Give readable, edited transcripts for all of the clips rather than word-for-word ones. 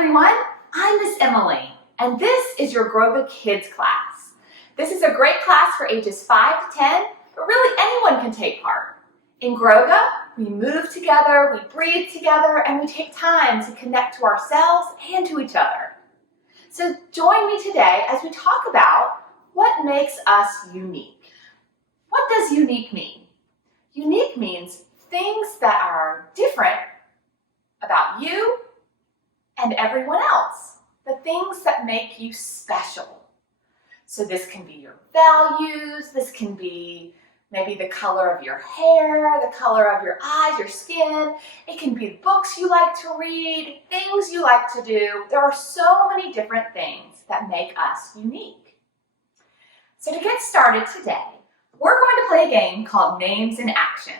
everyone, I'm Miss Emily, and this is your Growga Kids Class. This is a great class for ages 5 to 10, but really anyone can take part. In Growga, we move together, we breathe together, and we take time to connect to ourselves and to each other. So join me today as we talk about what makes us unique. What does unique mean? Unique means things that are different about you and everyone else, the things that make you special. So this can be your values, this can be maybe the color of your hair, the color of your eyes, your skin. It can be books you like to read, things you like to do. There are so many different things that make us unique. So to get started today, we're going to play a game called Names in Action.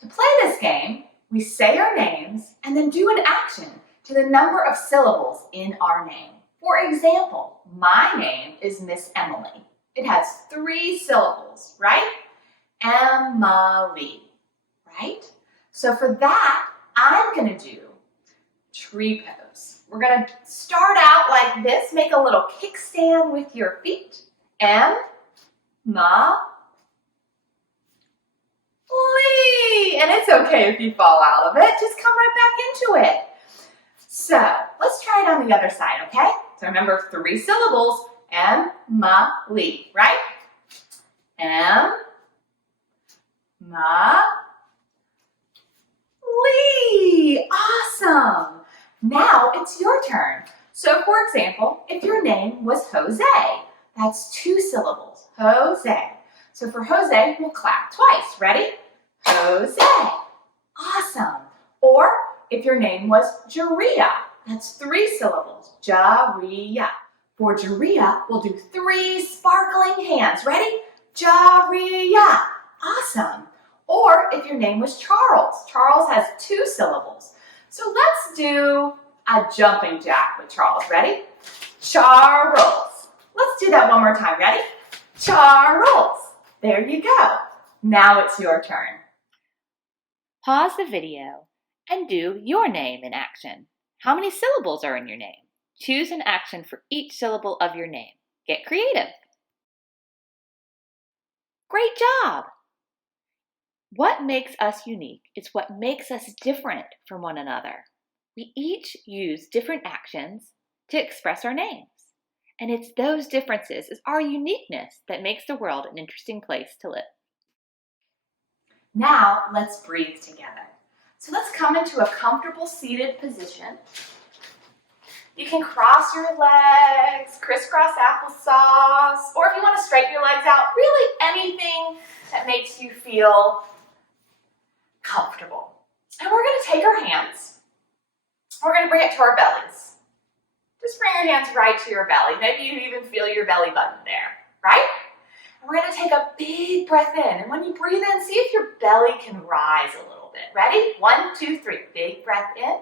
To play this game, we say our names and then do an action to the number of syllables in our name. For example, my name is Miss Emily. It has 3 syllables, right? Emily, right? So for that, I'm going to do tree pose. We're going to start out like this. Make a little kickstand with your feet. Emma. And it's okay if you fall out of it. Just come right back into it. So let's try it on the other side, okay? So remember 3 syllables. Emily, right? Emma. Lee. Awesome. Now it's your turn. So for example, if your name was Jose, that's 2 syllables. Jose. So for Jose, we'll clap twice. Ready? Jose. Awesome. Or if your name was Jaria, that's 3 syllables. Jaria. For Jaria, we'll do 3 sparkling hands. Ready? Jaria. Awesome. Or if your name was Charles, Charles has 2 syllables. So let's do a jumping jack with Charles. Ready? Charles. Let's do that one more time. Ready? Charles. There you go. Now it's your turn. Pause the video and do your name in action. How many syllables are in your name? Choose an action for each syllable of your name. Get creative. Great job! What makes us unique is what makes us different from one another. We each use different actions to express our names. And it's those differences, it's our uniqueness that makes the world an interesting place to live. Now let's breathe together. So let's come into a comfortable seated position. You can cross your legs, crisscross applesauce, or if you want to straighten your legs out, really anything that makes you feel comfortable. And we're going to take our hands. We're going to bring it to our bellies. Just bring your hands right to your belly. Maybe you even feel your belly button there, right? And we're going to take a big breath in. And when you breathe in, see if your belly can rise a little bit. Ready? 1, 2, 3. Big breath in.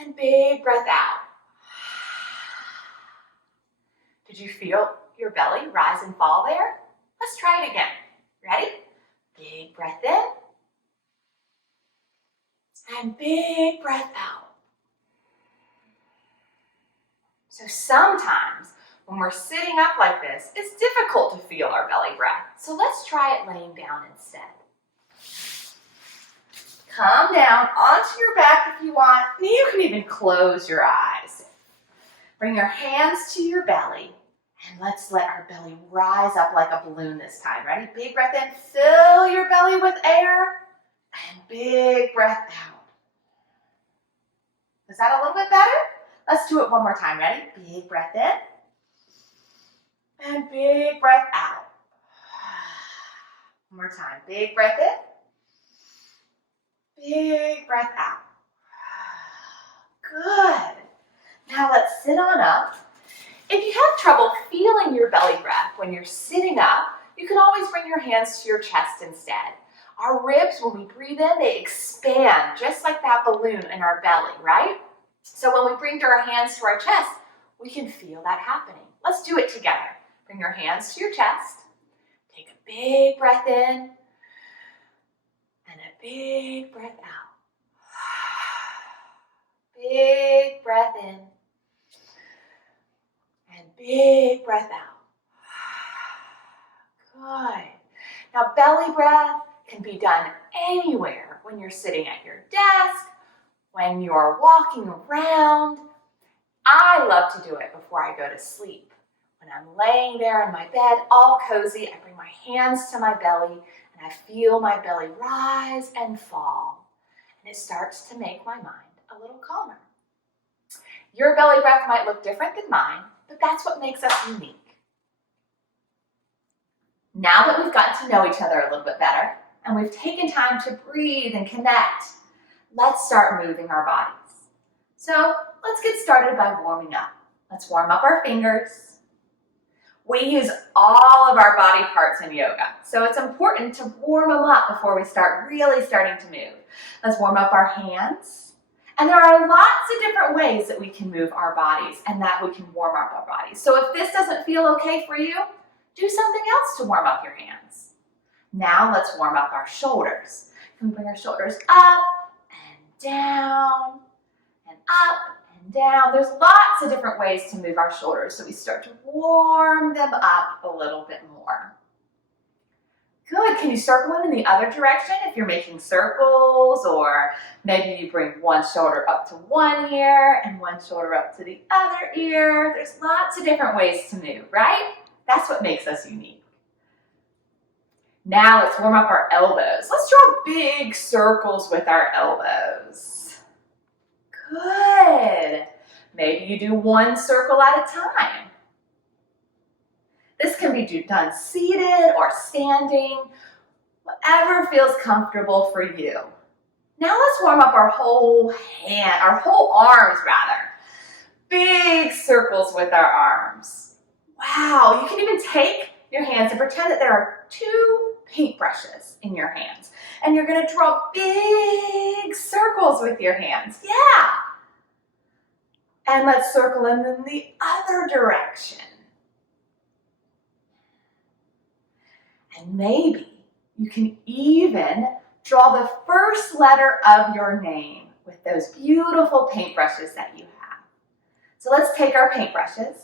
And big breath out. Did you feel your belly rise and fall there? Let's try it again. Ready? Big breath in. And big breath out. So sometimes when we're sitting up like this, it's difficult to feel our belly breath. So let's try it laying down instead. Come down onto your back if you want. You can even close your eyes. Bring your hands to your belly. And let's let our belly rise up like a balloon this time. Ready? Big breath in. Fill your belly with air. And big breath out. Is that a little bit better? Let's do it one more time. Ready? Big breath in. And big breath out. One more time. Big breath in. Big breath out. Good. Now let's sit on up. If you have trouble feeling your belly breath when you're sitting up, you can always bring your hands to your chest instead. Our ribs, when we breathe in, they expand just like that balloon in our belly, right? So when we bring our hands to our chest, we can feel that happening. Let's do it together. Bring your hands to your chest. Take a big breath in. And a big breath out. in. And big breath out. Good. Now belly breath can be done anywhere, when you're sitting at your desk, when you're walking around. I love to do it before I go to sleep. When I'm laying there in my bed, all cozy, I bring my hands to my belly and I feel my belly rise and fall. And it starts to make my mind a little calmer. Your belly breath might look different than mine, but that's what makes us unique. Now that we've gotten to know each other a little bit better, and we've taken time to breathe and connect, let's start moving our bodies. So let's get started by warming up. Let's warm up our fingers. We use all of our body parts in yoga, so it's important to warm them up before we start really starting to move. Let's warm up our hands. And there are lots of different ways that we can move our bodies and that we can warm up our bodies. So if this doesn't feel okay for you, do something else to warm up your hands. Now let's warm up our shoulders. Can we bring our shoulders up and down and up and down? There's lots of different ways to move our shoulders, so we start to warm them up a little bit more. Good. Can you circle them in the other direction if you're making circles, or maybe you bring one shoulder up to one ear and one shoulder up to the other ear. There's lots of different ways to move, right? That's what makes us unique. Now let's warm up our elbows. Let's draw big circles with our elbows. Good. Maybe you do one circle at a time. This can be done seated or standing, whatever feels comfortable for you. Now let's warm up our whole arms rather. Big circles with our arms. Wow, you can even take your hands and pretend that there are 2 paintbrushes in your hands. And you're gonna draw big circles with your hands. Yeah. And let's circle them in the other direction. And maybe you can even draw the first letter of your name with those beautiful paintbrushes that you have. So let's take our paintbrushes,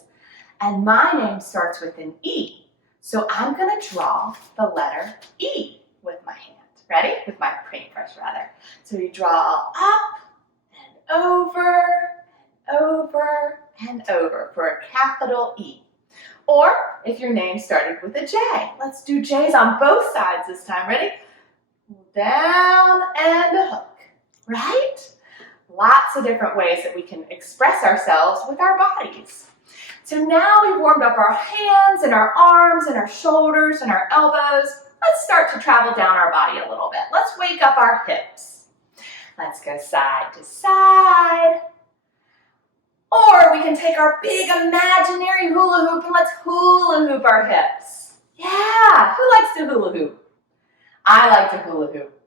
and my name starts with an E. So I'm gonna draw the letter E with my hand. Ready? With my paintbrush rather. So you draw up and over and over and over for a capital E. Or if your name started with a J, let's do J's on both sides this time. Ready? Down and a hook, right? Lots of different ways that we can express ourselves with our bodies. So now we've warmed up our hands and our arms and our shoulders and our elbows. Let's start to travel down our body a little bit. Let's wake up our hips. Let's go side to side. Or we can take our big imaginary hula hoop and let's hula hoop our hips. Yeah, who likes to hula hoop? I like to hula hoop.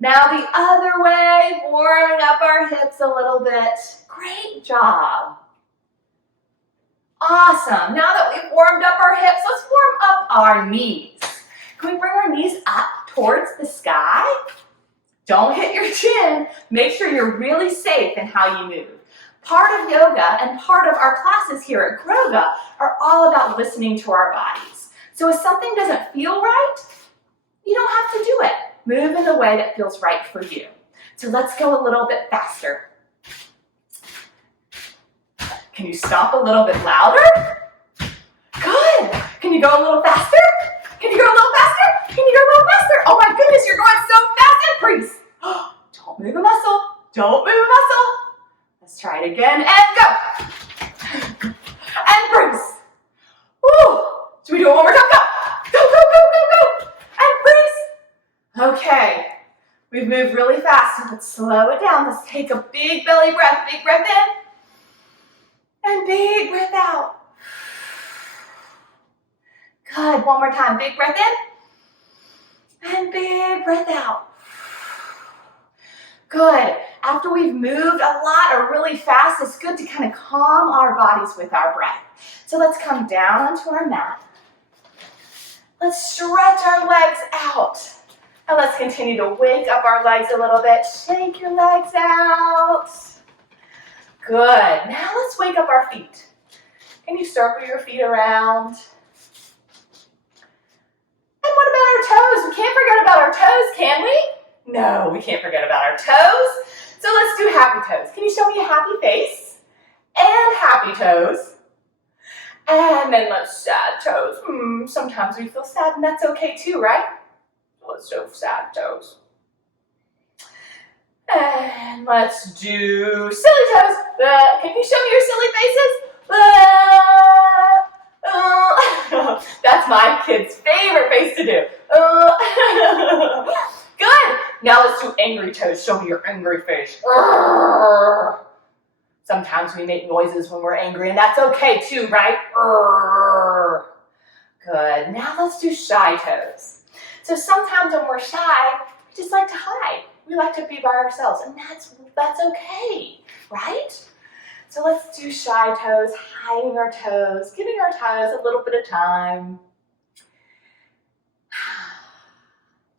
Now the other way, warming up our hips a little bit. Great job. Awesome. Now that we've warmed up our hips, let's warm up our knees. Can we bring our knees up towards the sky? Don't hit your chin. Make sure you're really safe in how you move. Part of yoga and part of our classes here at Growga are all about listening to our bodies. So if something doesn't feel right, you don't have to do it. Move in the way that feels right for you. So let's go a little bit faster. Can you stop a little bit louder? Good. Can you go a little faster? Can you go a little faster? Can you go a little faster? Oh my goodness, you're going so fast and freeze. Don't move a muscle. Don't move a muscle. Let's try it again and go. And freeze. Woo. Should we do it one more time? Go. Go, go, go, go, go. And freeze. Okay. We've moved really fast, so let's slow it down. Let's take a big belly breath. Big breath in. And big breath out. Good. One more time. Big breath in. And big breath out. Good. After we've moved a lot or really fast, it's good to kind of calm our bodies with our breath. So let's come down onto our mat. Let's stretch our legs out. And let's continue to wake up our legs a little bit. Shake your legs out. Good. Now let's wake up our feet. Can you circle your feet around? And what about our toes? We can't forget about our toes, can we? No, we can't forget about our toes. So let's do happy toes. Can you show me a happy face? And happy toes. And then let's sad toes. Sometimes we feel sad and that's okay too, right? Let's do sad toes. And let's do silly toes. Can you show me your silly faces? That's my kid's favorite face to do. Good. Now let's do angry toes. Show me your angry face. Sometimes we make noises when we're angry, and that's okay too, right? Good. Now let's do shy toes. So sometimes when we're shy, we just like to hide. We like to be by ourselves, and that's okay, right? So let's do shy toes, hiding our toes, giving our toes a little bit of time.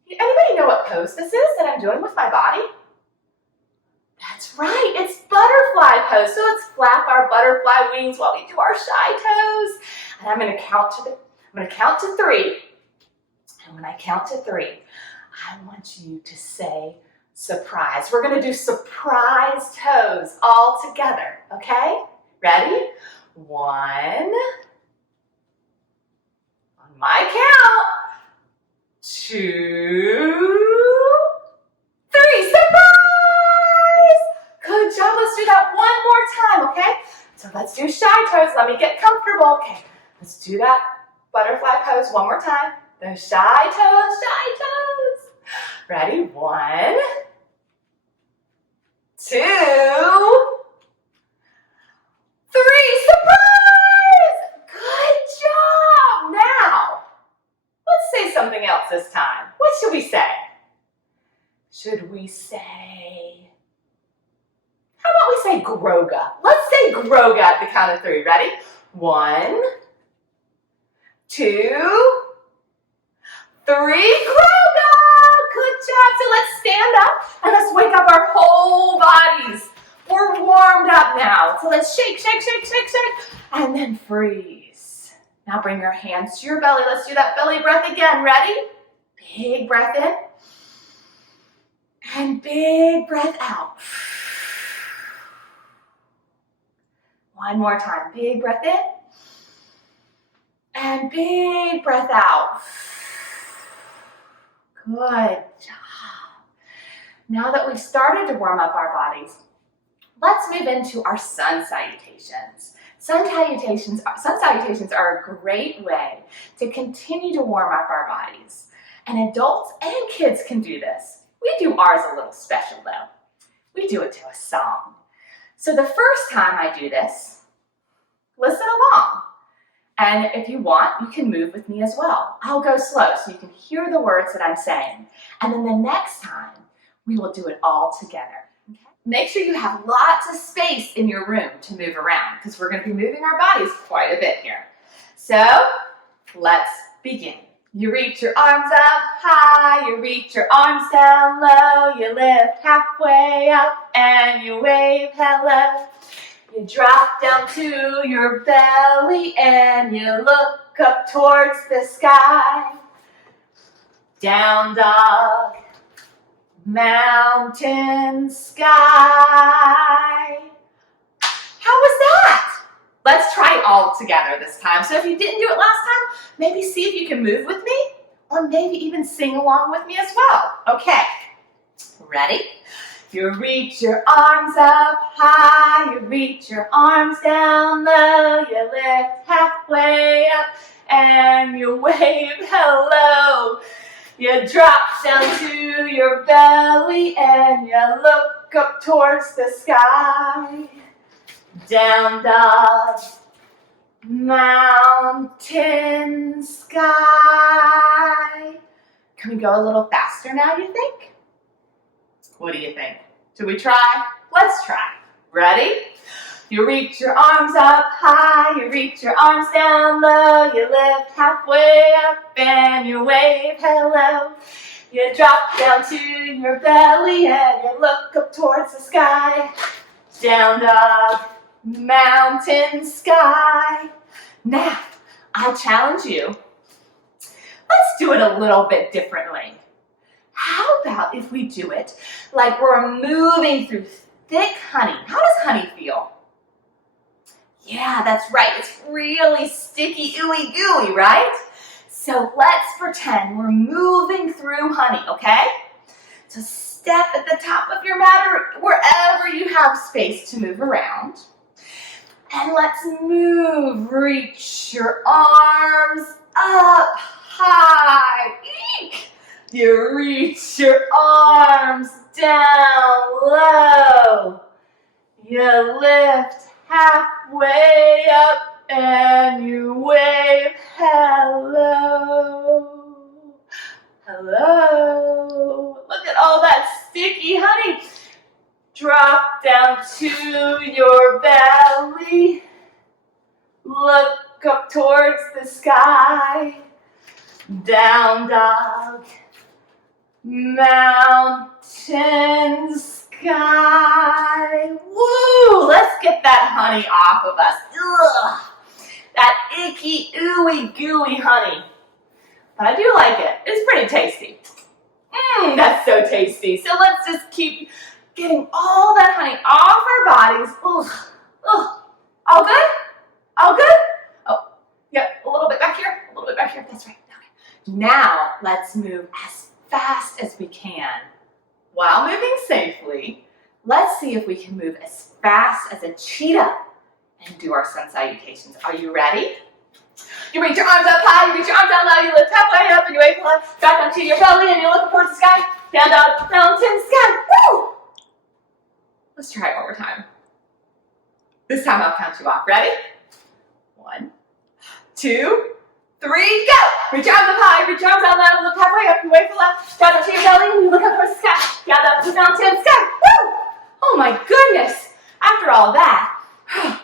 Anybody know what pose this is that I'm doing with my body? That's right, it's butterfly pose. So let's flap our butterfly wings while we do our shy toes. And I'm gonna count to 3. And when I count to 3, I want you to say surprise. We're gonna do surprise toes all together, okay? Ready? 1. On my count. 2, 3. Surprise! Good job. Let's do that one more time, okay? So let's do shy toes. Let me get comfortable. Okay, let's do that butterfly pose one more time. Those shy toes, shy toes. Ready? 1, 2, 3. Surprise! Good job. Now, let's say something else this time. What should we say? Should we say, how about we say Growga? Let's say Growga at the count of 3. Ready? 1, 2, 3. Growga! Good job. So let's stand up and let's wake up our whole bodies. We're warmed up now. So let's shake, shake, shake, shake, shake, and then freeze. Now bring your hands to your belly. Let's do that belly breath again. Ready? Big breath in. And big breath out. One more time. Big breath in. And big breath out. Good job. Now that we've started to warm up our bodies, let's move into our sun salutations. Sun salutations are a great way to continue to warm up our bodies. And adults and kids can do this. We do ours a little special though. We do it to a song. So the first time I do this, listen along. And if you want, you can move with me as well. I'll go slow so you can hear the words that I'm saying. And then the next time, we will do it all together. Okay? Make sure you have lots of space in your room to move around because we're going to be moving our bodies quite a bit here. So let's begin. You reach your arms up high, you reach your arms down low, you lift halfway up and you wave hello. You drop down to your belly and you look up towards the sky. Down dog, mountain, sky. How was that? Let's try it all together this time. So if you didn't do it last time, maybe see if you can move with me or maybe even sing along with me as well. Okay, ready? You reach your arms up high, you reach your arms down low, you lift halfway up and you wave hello. You drop down to your belly and you look up towards the sky. Down dog, mountain, sky. Can we go a little faster now, you think? What do you think? Should we try? Let's try. Ready? You reach your arms up high, you reach your arms down low, you lift halfway up and you wave hello. You drop down to your belly and you look up towards the sky. down dog, mountain, sky. Now, I challenge you, let's do it a little bit differently. How about if we do it like we're moving through thick honey? How does honey feel? Yeah, that's right. It's really sticky, ooey gooey, right? So let's pretend we're moving through honey, okay? So step at the top of your mat or wherever you have space to move around. And let's move. Reach your arms up high. Eek! You reach your arms down low. You lift halfway up and you wave hello. Hello. Look at all that sticky honey. Drop down to your belly. Look up towards the sky. Down dog. Mountain, sky. Woo! Let's get that honey off of us. Ugh. That icky, ooey, gooey honey. But I do like it. It's pretty tasty. That's so tasty. So let's just keep getting all that honey off our bodies. Ugh. Ugh. All good? All good? Oh, yep, a little bit back here. A little bit back here. That's right. Okay. Now let's move as fast as we can. While moving safely, let's see if we can move as fast as a cheetah and do our sun salutations. Are you ready? You reach your arms up high, you reach your arms down low, you lift halfway up and you wave hello. Back up to your belly and you look towards the sky. Down dog, mountain, sky. Woo! Let's try it one more time. This time I'll count you off. Ready? 1, 2, 3, go! Reach your arms up high, reach your arms down low, look halfway up, you wave hello. Down up to your belly and you look up towards the sky. Down up to mountain, sky. Woo! Oh my goodness! After all that, I'm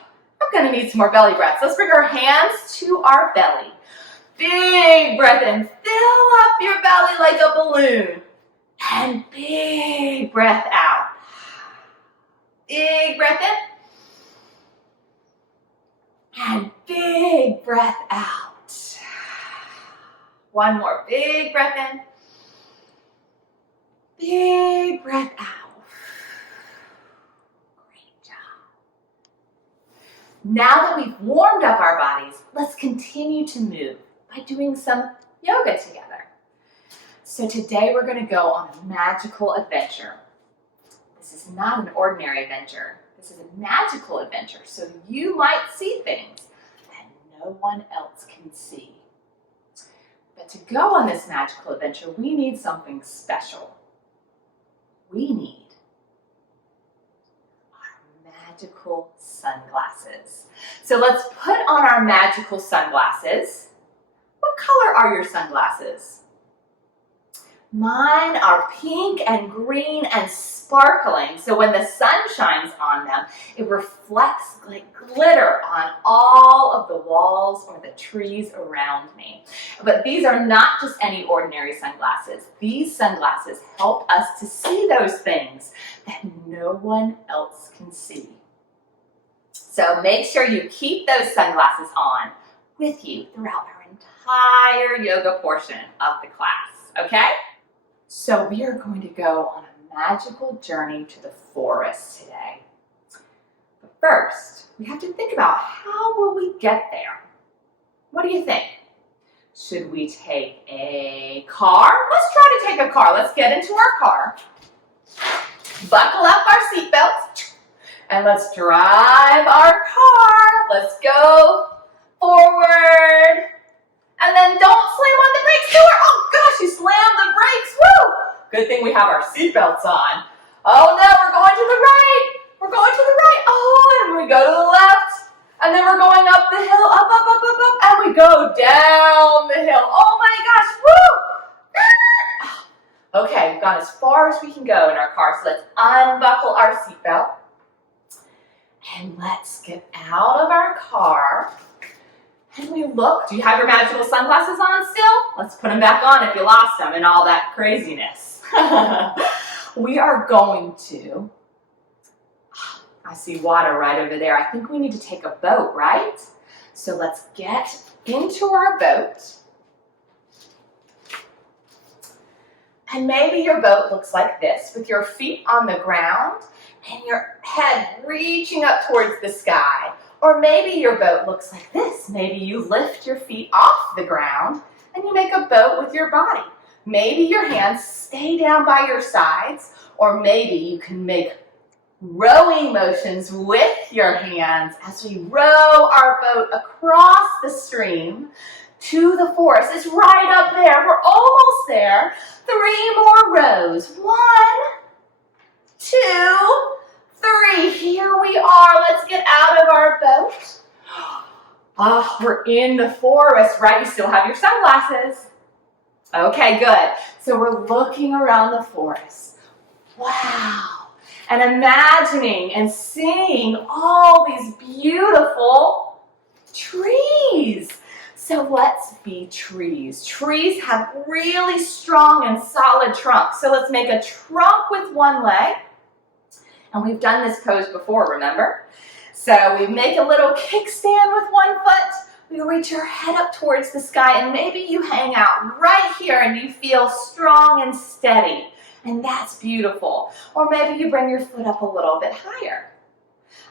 gonna need some more belly breaths. Let's bring our hands to our belly. Big breath in. Fill up your belly like a balloon. And big breath out. Big breath in. And big breath out. One more. Big breath in. Big breath out. Now that we've warmed up our bodies, let's continue to move by doing some yoga together. So today we're going to go on a magical adventure. This is not an ordinary adventure. This is a magical adventure, so you might see things that no one else can see. But to go on this magical adventure, we need something special. We need magical sunglasses. So let's put on our magical sunglasses. What color are your sunglasses? Mine are pink and green and sparkling. So when the sun shines on them, it reflects like glitter on all of the walls or the trees around me. But these are not just any ordinary sunglasses. These sunglasses help us to see those things that no one else can see. So make sure you keep those sunglasses on with you throughout our entire yoga portion of the class, okay? So we are going to go on a magical journey to the forest today. But first, we have to think about how will we get there? What do you think? Should we take a car? Let's try to take a car. Let's get into our car. Buckle up our seatbelts. And let's drive our car. Let's go forward. And then don't slam on the brakes. Oh gosh, you slammed the brakes. Woo! Good thing we have our seatbelts on. Oh no, we're going to the right. We're going to the right. Oh, and we go to the left. And then we're going up the hill, up, up, up, up, up. And we go down the hill. Oh my gosh, woo! Okay, we've gone as far as we can go in our car. So let's unbuckle our seatbelt. And let's get out of our car. And we look. Do you have your magical sunglasses on still? Let's put them back on if you lost them in all that craziness. We are going to, I see water right over there. I think we need to take a boat, right? So let's get into our boat. And maybe your boat looks like this, with your feet on the ground and your head reaching up towards the sky. Or maybe your boat looks like this. Maybe you lift your feet off the ground and you make a boat with your body. Maybe your hands stay down by your sides, or maybe you can make rowing motions with your hands as we row our boat across the stream to the forest. It's right up there. We're almost there. 3 more rows. 1, 2, 3. Here we are. Let's get out of our boat. Ah, we're in the forest, right? You still have your sunglasses. Okay, good. So we're looking around the forest. Wow. And imagining and seeing all these beautiful trees. So let's be trees. Trees have really strong and solid trunks. So let's make a trunk with one leg. And we've done this pose before, remember? So we make a little kickstand with one foot. We reach our head up towards the sky, and maybe you hang out right here and you feel strong and steady. And that's beautiful. Or maybe you bring your foot up a little bit higher.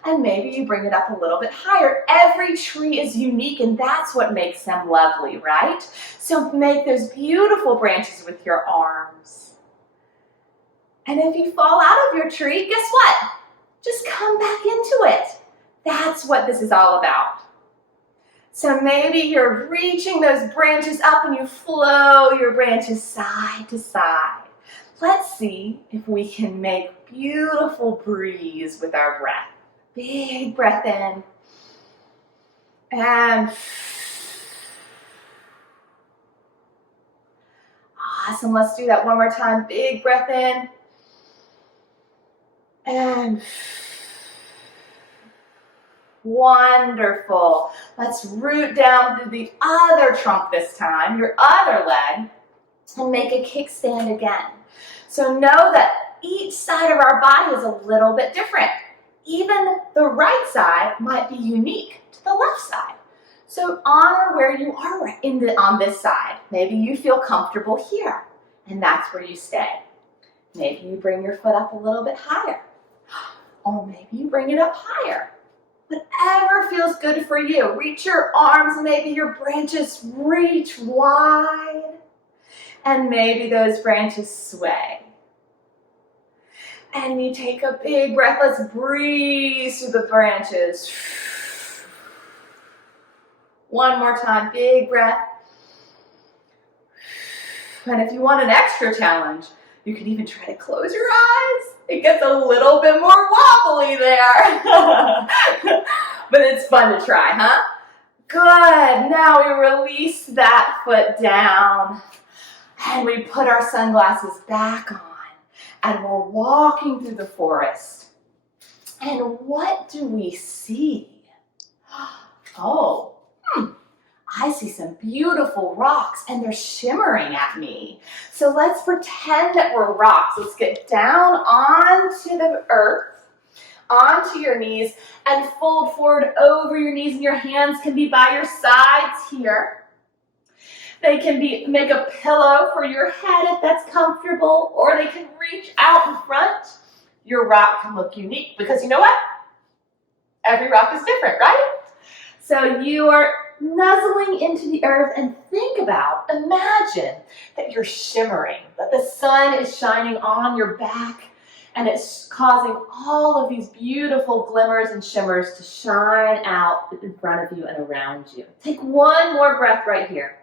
And maybe you bring it up a little bit higher. Every tree is unique, and that's what makes them lovely, right? So make those beautiful branches with your arms. And if you fall out of your tree, guess what? Just come back into it. That's what this is all about. So maybe you're reaching those branches up and you flow your branches side to side. Let's see if we can make beautiful breeze with our breath. Big breath in. And awesome. Let's do that one more time. Big breath in. And wonderful. Let's root down to the other trunk this time, your other leg, and make a kickstand again. So know that each side of our body is a little bit different. Even the right side might be unique to the left side. So honor where you are on this side. Maybe you feel comfortable here, and that's where you stay. Maybe you bring your foot up a little bit higher, or maybe you bring it up higher. Whatever feels good for you. Reach your arms, maybe your branches reach wide, and maybe those branches sway. And you take a big breath. Let's breathe through the branches. One more time, big breath. And if you want an extra challenge, you can even try to close your eyes. It gets a little bit more wobbly there. But it's fun to try, huh? Good. Now we release that foot down. And we put our sunglasses back on. And we're walking through the forest. And what do we see? Oh, I see some beautiful rocks, and they're shimmering at me. So let's pretend that we're rocks. Let's get down onto the earth, onto your knees, and fold forward over your knees, and your hands can be by your sides here. They can make a pillow for your head if that's comfortable, or they can reach out in front. Your rock can look unique because you know what? Every rock is different, right? So you are nuzzling into the earth, and imagine that you're shimmering, that the sun is shining on your back, and it's causing all of these beautiful glimmers and shimmers to shine out in front of you and around you. Take one more breath right here.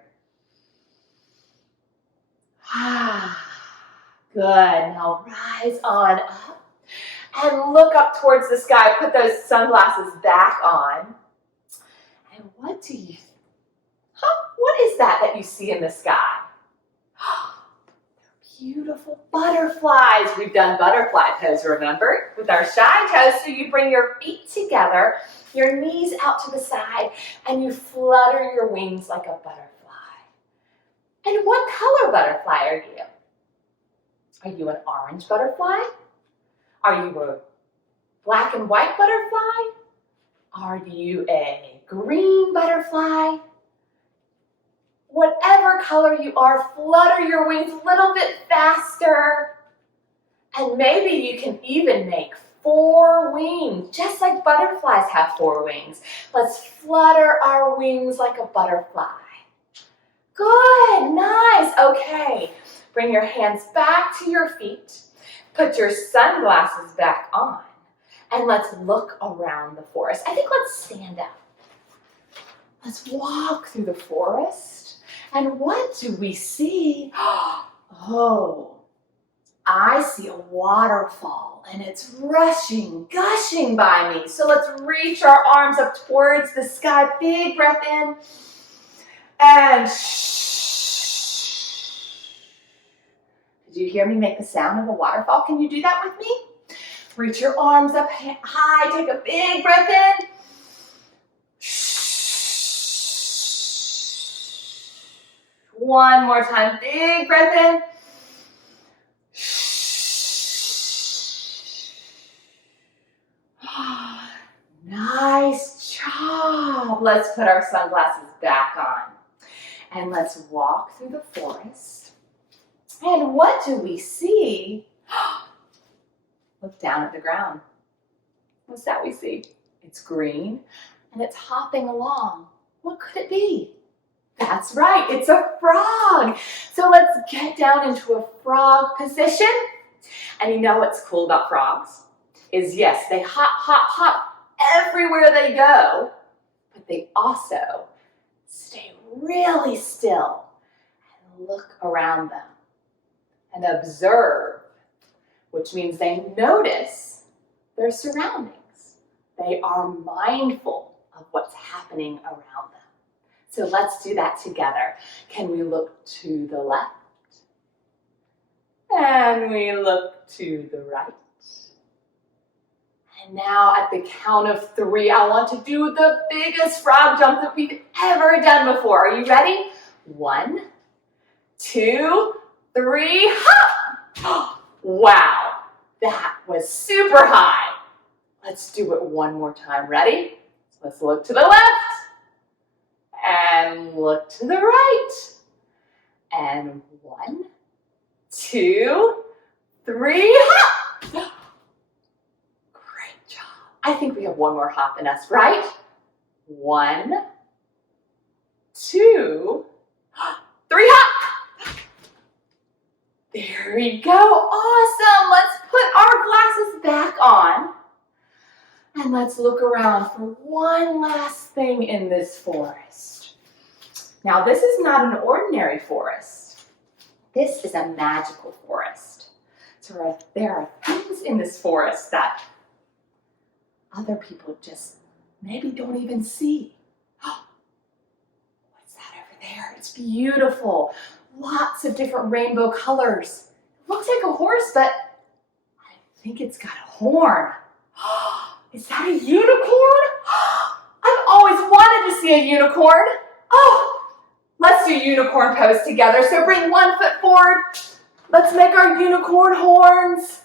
Good. Now rise on up and look up towards the sky. Put those sunglasses back on. And what do you what is that you see in the sky? Beautiful butterflies. We've done butterfly pose, remember? With our shine toes. So you bring your feet together, your knees out to the side, and you flutter your wings like a butterfly. And what color butterfly are you? Are you an orange butterfly? Are you a black and white butterfly? Are you a green butterfly? Whatever color you are, flutter your wings a little bit faster. And maybe you can even make 4 wings, just like butterflies have 4 wings. Let's flutter our wings like a butterfly. Good, nice, okay. Bring your hands back to your feet. Put your sunglasses back on. And let's look around the forest. I think let's stand up. Let's walk through the forest. And what do we see? Oh, I see a waterfall and it's rushing, gushing by me. So let's reach our arms up towards the sky. Big breath in and shh. Did you hear me make the sound of a waterfall? Can you do that with me? Reach your arms up high. Take a big breath in. One more time. Big breath in. Nice job. Let's put our sunglasses back on. And let's walk through the forest. And what do we see? Look down at the ground. What's that we see? It's green and it's hopping along. What could it be? That's right, it's a frog. So let's get down into a frog position. And you know what's cool about frogs? Is yes, they hop, hop, hop everywhere they go, but they also stay really still and look around them and observe, which means they notice their surroundings. They are mindful of what's happening around them. So let's do that together. Can we look to the left? And we look to the right. And now at the count of 3, I want to do the biggest frog jump that we've ever done before. Are you ready? 1, 2, 3, hop! Wow, that was super high. Let's do it one more time. Ready? Let's look to the left. And look to the right. And 1, 2, 3, hop! Great job. I think we have one more hop in us, right? 1, 2, 3, hop! There we go. Awesome. Let's put our glasses back on. And let's look around for one last thing in this forest. Now, this is not an ordinary forest. This is a magical forest. So there are things in this forest that other people just maybe don't even see. What's that over there? It's beautiful. Lots of different rainbow colors. It looks like a horse, but I think it's got a horn. Is that a unicorn? I've always wanted to see a unicorn. Oh, let's do unicorn pose together. So bring one foot forward. Let's make our unicorn horns.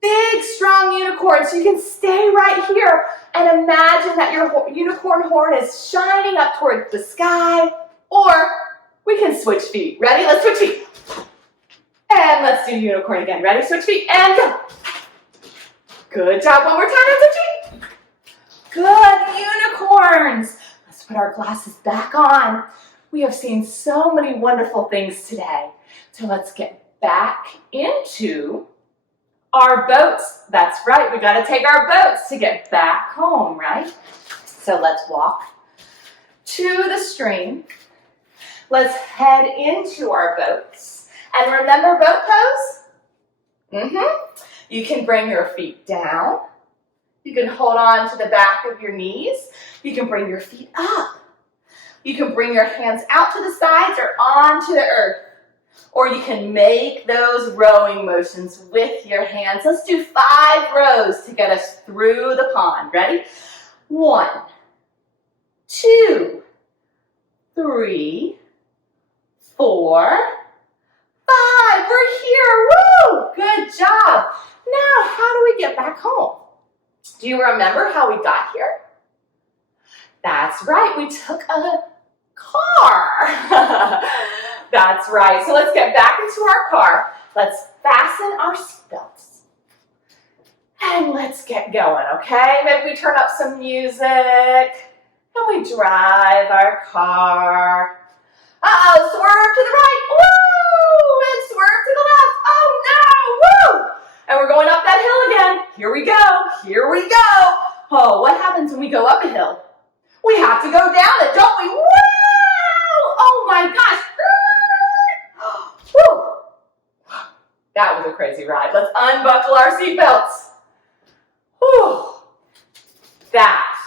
Big, strong unicorns. You can stay right here and imagine that your unicorn horn is shining up towards the sky. Or we can switch feet. Ready? Let's switch feet. And let's do unicorn again. Ready? Switch feet and go. Good job. One more time. Let's switch feet. Good. Unicorns. Let's put our glasses back on. We have seen so many wonderful things today. So let's get back into our boats. That's right. We got to take our boats to get back home, right? So let's walk to the stream. Let's head into our boats. And remember boat pose? You can bring your feet down. You can hold on to the back of your knees. You can bring your feet up. You can bring your hands out to the sides or onto the earth. Or you can make those rowing motions with your hands. Let's do 5 rows to get us through the pond. Ready? 1, 2, 3, 4, 5. We're here. Woo! Good job. Now, how do we get back home? Do you remember how we got here? That's right, we took a car. That's right, so let's get back into our car. Let's fasten our seatbelts. And let's get going, okay? Maybe we turn up some music and we drive our car. Uh-oh, swerve to the right, woo! And swerve to the left, oh no, woo! And we're going up that hill again. Here we go, here we go. Oh, what happens when we go up a hill? We have to go down it, don't we? Woo! Oh my gosh. Woo! That was a crazy ride. Let's unbuckle our seatbelts. Whew. That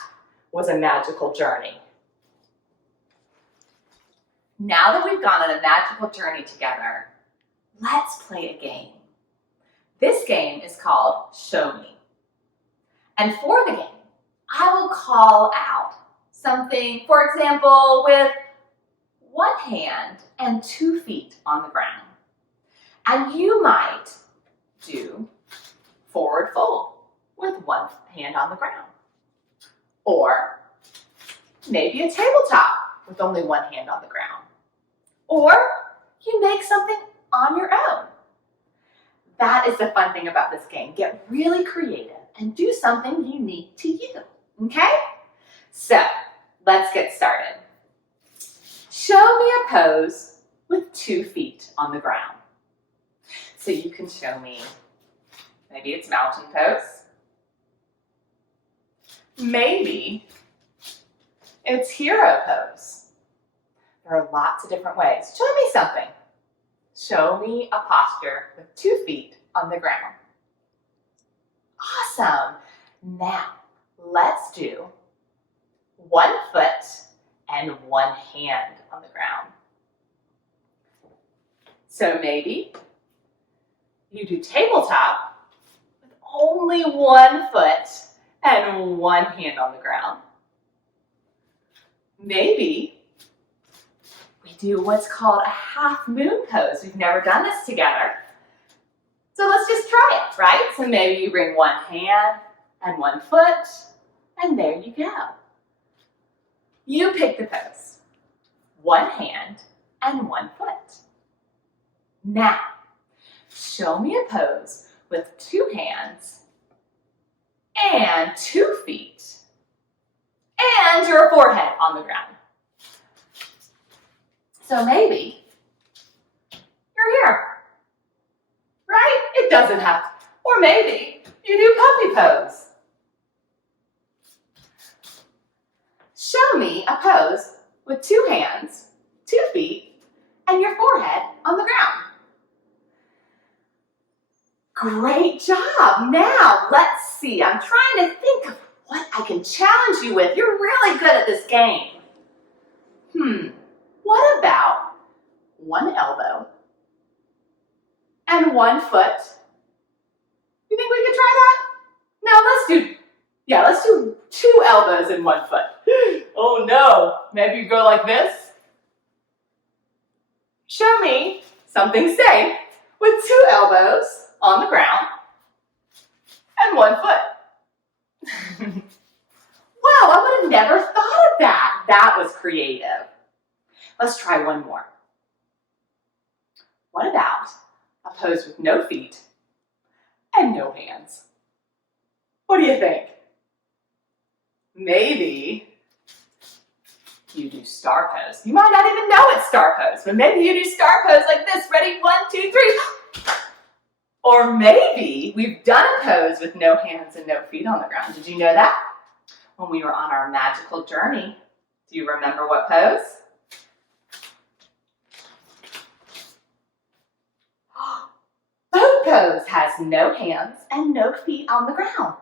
was a magical journey. Now that we've gone on a magical journey together, let's play a game. This game is called Show Me. And for the game, I will call out something, for example, with one hand and 2 feet on the ground. And you might do forward fold with one hand on the ground. Or maybe a tabletop with only one hand on the ground. Or you make something on your own. That is the fun thing about this game. Get really creative and do something unique to you, okay? So, let's get started. Show me a pose with 2 feet on the ground. So you can show me, maybe it's mountain pose. Maybe it's hero pose. There are lots of different ways. Show me something. Show me a posture with 2 feet on the ground. Awesome. Now, let's do 1 foot and 1 hand on the ground. So maybe you do tabletop with only 1 foot and 1 hand on the ground. Maybe we do what's called a half moon pose. We've never done this together. So let's just try it, right? So maybe you bring 1 hand and 1 foot, and there you go. You pick the pose. 1 hand and 1 foot. Now, show me a pose with 2 hands and 2 feet and your forehead on the ground. So maybe you're here, right? It doesn't have to. Or maybe you do puppy pose. Show me a pose with 2 hands, 2 feet, and your forehead on the ground. Great job. Now, let's see. I'm trying to think of what I can challenge you with. You're really good at this game. What about 1 elbow and 1 foot? You think we could try that? No, let's do 2 elbows and 1 foot. Oh no, maybe you go like this. Show me something safe with 2 elbows on the ground and 1 foot. Wow, I would have never thought of that. That was creative. Let's try 1 more. What about a pose with no feet and no hands? What do you think? Maybe you do star pose. You might not even know it's star pose, but maybe you do star pose like this. Ready? 1, 2, 3. Or maybe we've done a pose with no hands and no feet on the ground. Did you know that? When we were on our magical journey, do you remember what pose? Boat pose has no hands and no feet on the ground.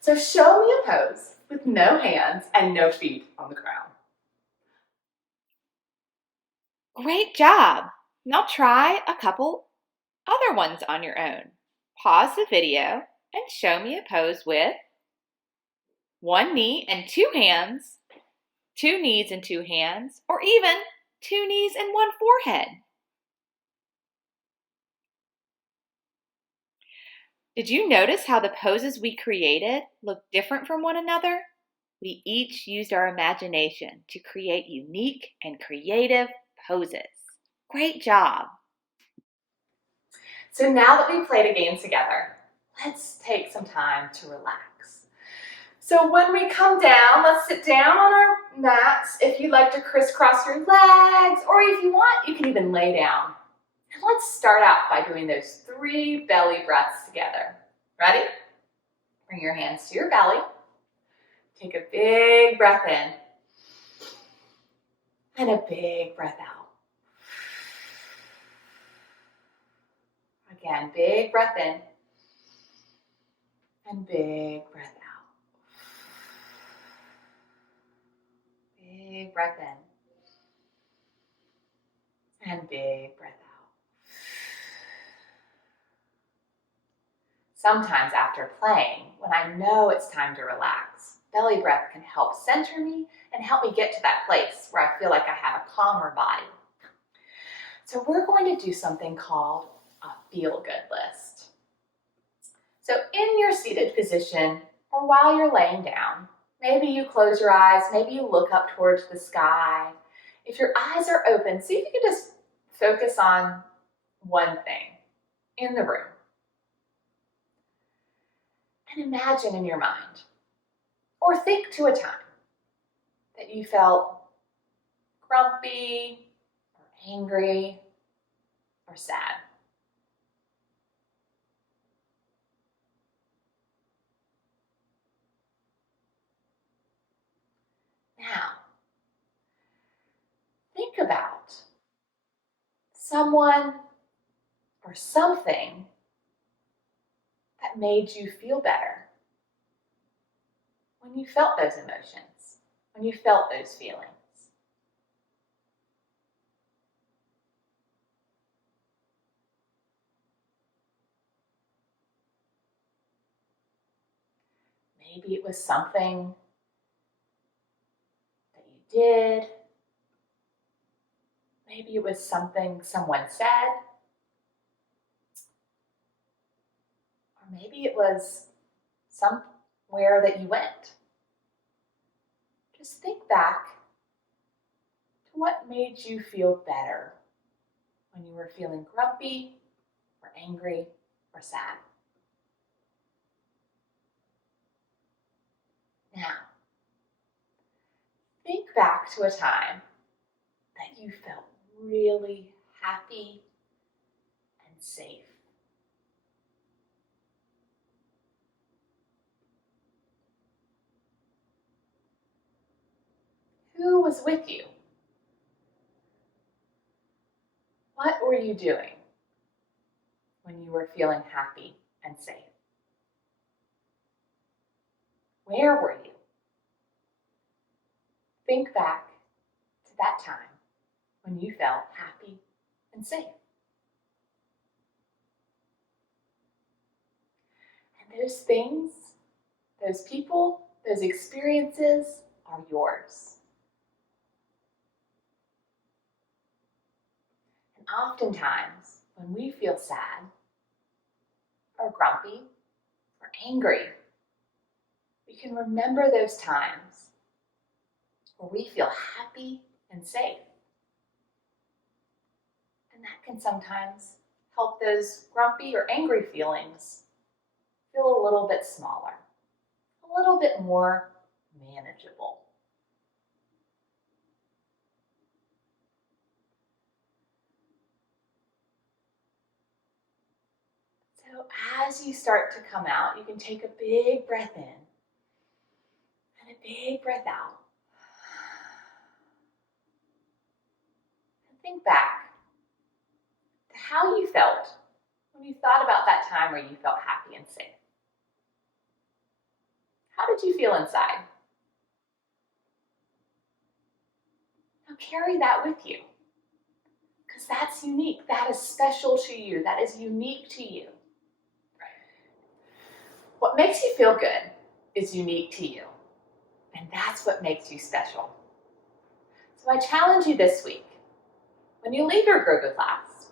So show me a pose with no hands and no feet on the ground. Great job. Now try a couple other ones on your own. Pause the video and show me a pose with 1 knee and 2 hands, 2 knees and 2 hands, or even 2 knees and 1 forehead. Did you notice how the poses we created look different from one another? We each used our imagination to create unique and creative poses. Great job! So now that we've played a game together, let's take some time to relax. So when we come down, let's sit down on our mats. If you'd like to crisscross your legs, or if you want, you can even lay down. And let's start out by doing those 3 belly breaths together. Ready? Bring your hands to your belly. Take a big breath in. And a big breath out. Again, big breath in. And big breath out. Big breath in. And big breath out. Sometimes after playing, when I know it's time to relax, belly breath can help center me and help me get to that place where I feel like I have a calmer body. So we're going to do something called a feel-good list. So in your seated position, or while you're laying down, maybe you close your eyes, maybe you look up towards the sky. If your eyes are open, see if you can just focus on one thing in the room. And imagine in your mind, or think to a time that you felt grumpy, or angry, or sad. Now, think about someone or something that made you feel better when you felt those emotions, when you felt those feelings. Maybe it was something that you did. Maybe it was something someone said. Or maybe it was somewhere that you went. Just think back to what made you feel better when you were feeling grumpy or angry or sad. Now, think back to a time that you felt really happy and safe. Who was with you? What were you doing when you were feeling happy and safe? Where were you? Think back to that time when you felt happy and safe. And those things, those people, those experiences are yours. And oftentimes, when we feel sad, or grumpy, or angry, we can remember those times where we feel happy and safe. And that can sometimes help those grumpy or angry feelings feel a little bit smaller, a little bit more manageable. So as you start to come out, you can take a big breath in and a big breath out. And think back to how you felt when you thought about that time where you felt happy and safe. How did you feel inside? Now carry that with you, because that's unique. That is special to you. That is unique to you. What makes you feel good is unique to you, and that's what makes you special. So I challenge you this week, when you leave your Growga class,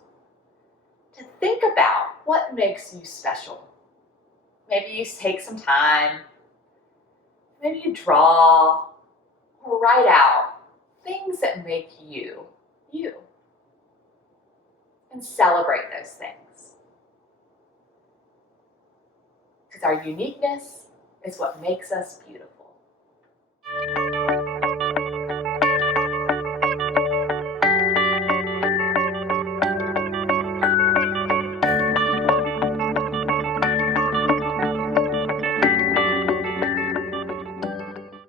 to think about what makes you special. Maybe you take some time. Maybe you draw or write out things that make you, you. And celebrate those things. Because our uniqueness is what makes us beautiful.